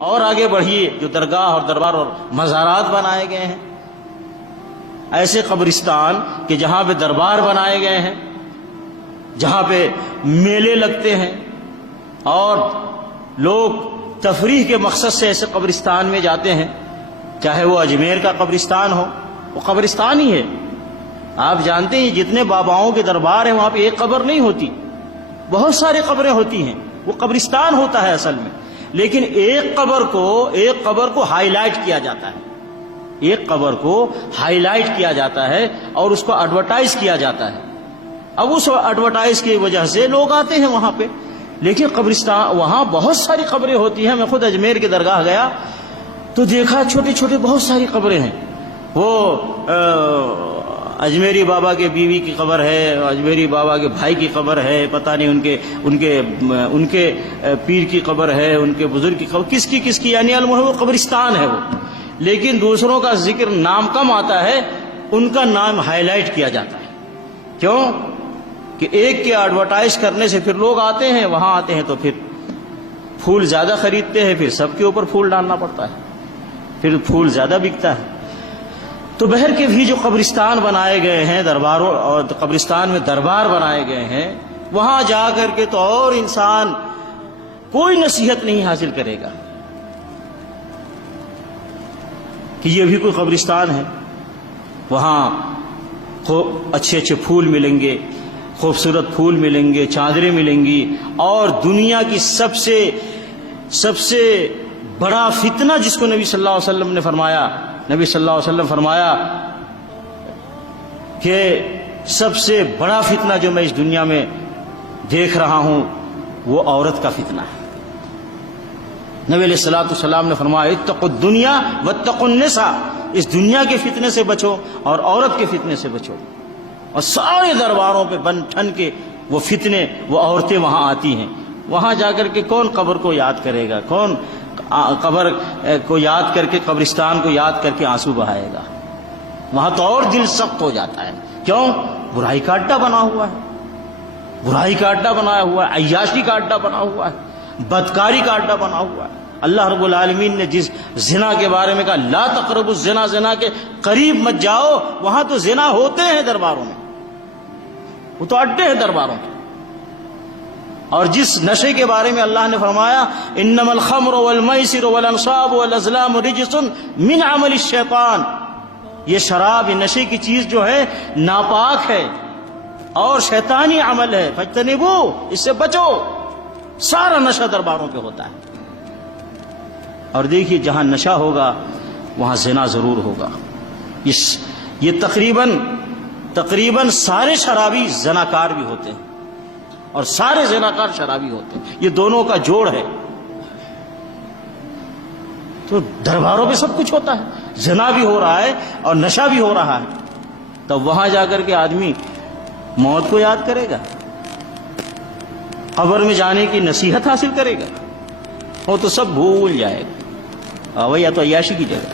اور آگے بڑھیے، جو درگاہ اور دربار اور مزارات بنائے گئے ہیں، ایسے قبرستان کہ جہاں پہ دربار بنائے گئے ہیں، جہاں پہ میلے لگتے ہیں اور لوگ تفریح کے مقصد سے ایسے قبرستان میں جاتے ہیں، چاہے وہ اجمیر کا قبرستان ہو، وہ قبرستان ہی ہے۔ آپ جانتے ہیں جتنے باباؤں کے دربار ہیں وہاں پہ ایک قبر نہیں ہوتی، بہت ساری قبریں ہوتی ہیں، وہ قبرستان ہوتا ہے اصل میں، لیکن ایک قبر کو ہائی لائٹ کیا جاتا ہے، ایک قبر کو ہائی لائٹ کیا جاتا ہے اور اس کو ایڈورٹائز کیا جاتا ہے۔ اب اس ایڈورٹائز کی وجہ سے لوگ آتے ہیں وہاں پہ، لیکن قبرستان وہاں بہت ساری قبریں ہوتی ہیں۔ میں خود اجمیر کی درگاہ گیا تو دیکھا چھوٹی چھوٹی بہت ساری قبریں ہیں، وہ اجمیری بابا کے بیوی کی قبر ہے، اجمیری بابا کے بھائی کی قبر ہے، پتہ نہیں ان کے پیر کی قبر ہے، ان کے بزرگ کی قبر، کس کی یعنی وہ قبرستان ہے وہ، لیکن دوسروں کا ذکر نام کم آتا ہے، ان کا نام ہائی لائٹ کیا جاتا ہے۔ کیوں کہ ایک کے ایڈورٹائز کرنے سے پھر لوگ آتے ہیں، وہاں آتے ہیں تو پھر پھول زیادہ خریدتے ہیں، پھر سب کے اوپر پھول ڈالنا پڑتا ہے، پھر پھول زیادہ بکتا ہے۔ تو بہر کے بھی جو قبرستان بنائے گئے ہیں، درباروں اور قبرستان میں دربار بنائے گئے ہیں، وہاں جا کر کے تو اور انسان کوئی نصیحت نہیں حاصل کرے گا کہ یہ بھی کوئی قبرستان ہے۔ وہاں اچھے اچھے پھول ملیں گے، خوبصورت پھول ملیں گے، چادریں ملیں گی، اور دنیا کی سب سے بڑا فتنہ جس کو نبی صلی اللہ علیہ وسلم نے فرمایا، نبی صلی اللہ علیہ وسلم فرمایا کہ سب سے بڑا فتنہ جو میں اس دنیا میں دیکھ رہا ہوں وہ عورت کا فتنہ ہے۔ نبی علیہ الصلوۃ والسلام نے فرمایا اتقوا الدنیا واتقوا النساء، اس دنیا کے فتنے سے بچو اور عورت کے فتنے سے بچو۔ اور سارے درباروں پہ بن ٹھن کے وہ فتنے، وہ عورتیں وہاں آتی ہیں۔ وہاں جا کر کے کون قبر کو یاد کرے گا، کون قبر کو یاد کر کے، قبرستان کو یاد کر کے آنسو بہائے گا؟ وہاں تو اور دل سخت ہو جاتا ہے۔ کیوں؟ برائی کا اڈا بنا ہوا ہے، برائی کا اڈا بنا ہوا ہے، عیاشی کا اڈا بنا ہوا ہے، بدکاری کا اڈا بنا ہوا ہے۔ اللہ رب العالمین نے جس زنا کے بارے میں کہا لا تقربوا الزنا، زنا کے قریب مت جاؤ، وہاں تو زنا ہوتے ہیں درباروں میں، وہ تو اڈے ہیں درباروں کے۔ اور جس نشے کے بارے میں اللہ نے فرمایا انما الخمر والمیسر والانصاب والازلام رجس من عمل الشیطان، یہ شراب، یہ نشے کی چیز جو ہے ناپاک ہے اور شیطانی عمل ہے، فاجتنبوہ، اس سے بچو۔ سارا نشہ درباروں پہ ہوتا ہے۔ اور دیکھیے جہاں نشہ ہوگا وہاں زنا ضرور ہوگا۔ یہ تقریباً سارے شرابی زناکار بھی ہوتے ہیں اور سارے زناکار شرابی ہوتے ہیں، یہ دونوں کا جوڑ ہے۔ تو درباروں پہ سب کچھ ہوتا ہے، زنا بھی ہو رہا ہے اور نشہ بھی ہو رہا ہے، تب وہاں جا کر کے آدمی موت کو یاد کرے گا، قبر میں جانے کی نصیحت حاصل کرے گا، وہ تو سب بھول جائے گا، یا تو عیاشی کی جگہ۔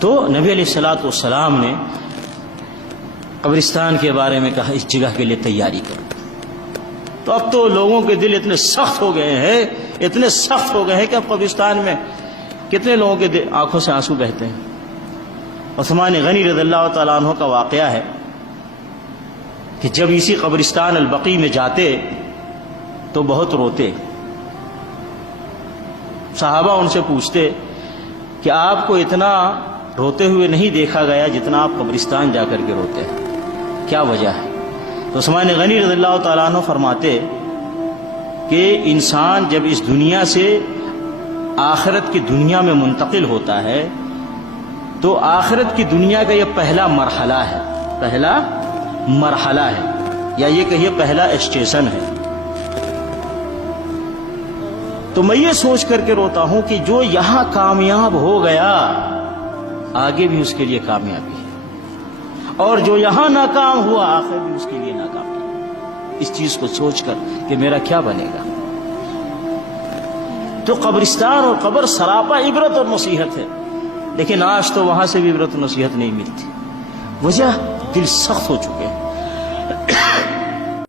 تو نبی علیہ الصلوۃ والسلام نے قبرستان کے بارے میں کہا اس جگہ کے لیے تیاری کرو۔ تو اب تو لوگوں کے دل اتنے سخت ہو گئے ہیں کہ اب قبرستان میں کتنے لوگوں کے آنکھوں سے آنسو بہتے ہیں۔ عثمان غنی رضی اللہ تعالیٰ عنہ کا واقعہ ہے کہ جب اسی قبرستان البقیع میں جاتے تو بہت روتے۔ صحابہ ان سے پوچھتے کہ آپ کو اتنا روتے ہوئے نہیں دیکھا گیا جتنا آپ قبرستان جا کر کے روتے ہیں، کیا وجہ ہے؟ تو عثمان غنی رضی اللہ تعالیٰ عنہ فرماتے کہ انسان جب اس دنیا سے آخرت کی دنیا میں منتقل ہوتا ہے تو آخرت کی دنیا کا یہ پہلا مرحلہ ہے یا یہ کہیے پہلا اسٹیشن ہے۔ تو میں یہ سوچ کر کے روتا ہوں کہ جو یہاں کامیاب ہو گیا آگے بھی اس کے لیے کامیابی ہے، اور جو یہاں ناکام ہوا آخر بھی اس کے لیے ناکامی ہے۔ اس چیز کو سوچ کر کہ میرا کیا بنے گا۔ تو قبرستان اور قبر سراپا عبرت اور نصیحت ہے، لیکن آج تو وہاں سے بھی عبرت و نصیحت نہیں ملتی، وجہ دل سخت ہو چکے ہیں۔